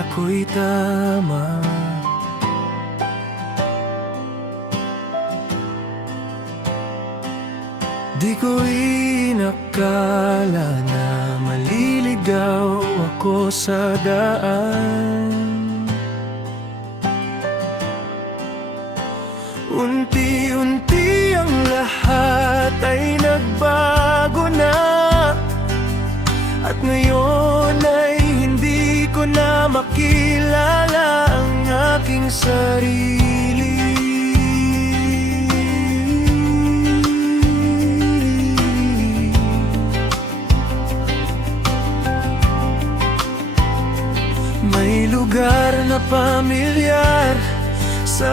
ako'y tama. Di ko inakala na maliligaw ako sa daan. Unti-unti ang lahat ay nagbago na, at ngayon ay hindi ko na makilala ang aking sarili. May lugar na pamilyar sa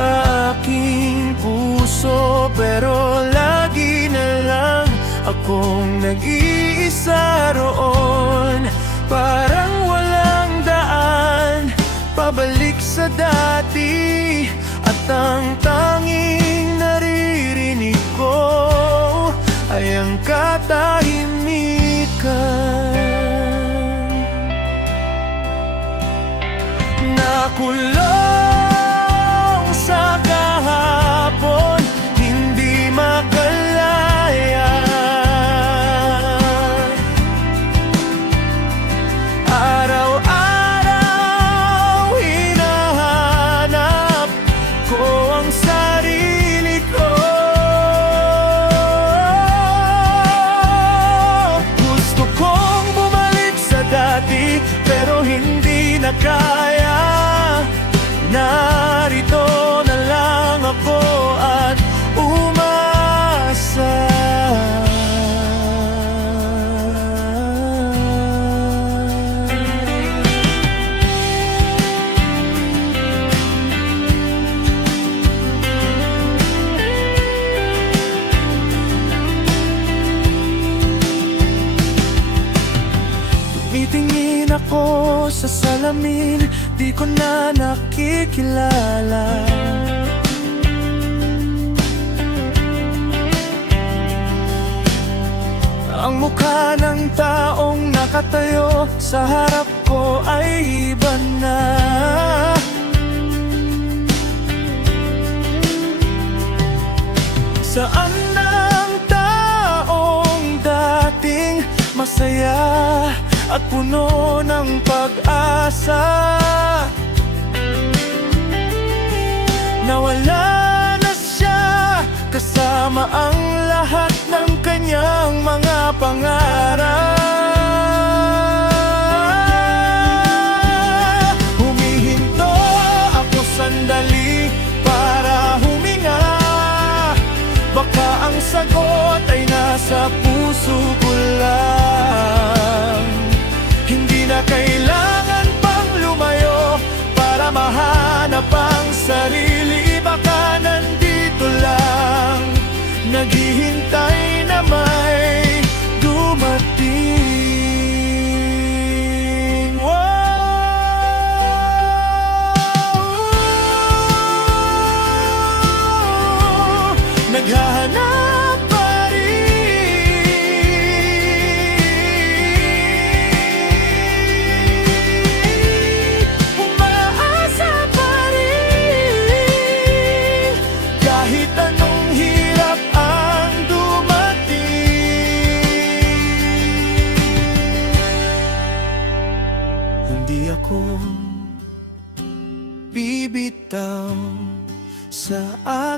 aking puso, pero lagi na lang akong nag-iisa roon. Parang walang daan pabalik sa dati, at ang tanging naririnig ko ay ang katahimikan. Nakulong sa kahapon, hindi makalaya. Araw-araw hinahanap ko ang sarili ko. Gusto kong bumalik sa dati, pero hindi na kaya. Narito na lang ako at umasa. Tumitingin ako sa salamin, di ko na nakikilala. Ang mukha ng taong nakatayo sa harap ko ay iba na. Saan ang taong dating masaya at puno ng pag-asa? Nawala na siya, kasama ang lahat ng kanyang mga pangarap. Humihinto ako sandali para huminga. Baka ang sagot ay nasa puso ko lang. Hindi na kailangan pang lumayo para mahanap ang sarili. Baka nandito lang, naghihintay na may dumating. Wow! Naghahanap pa rin, umaasa pa rin, kahit anong hirap ang dumating. Hindi ako bibitaw sa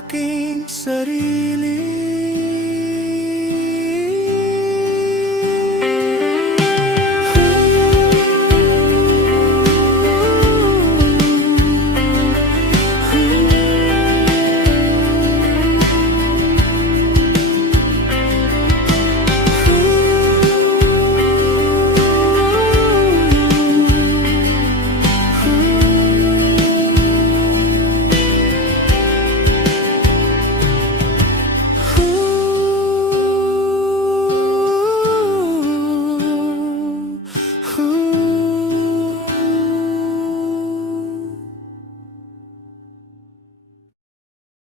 aking sarili.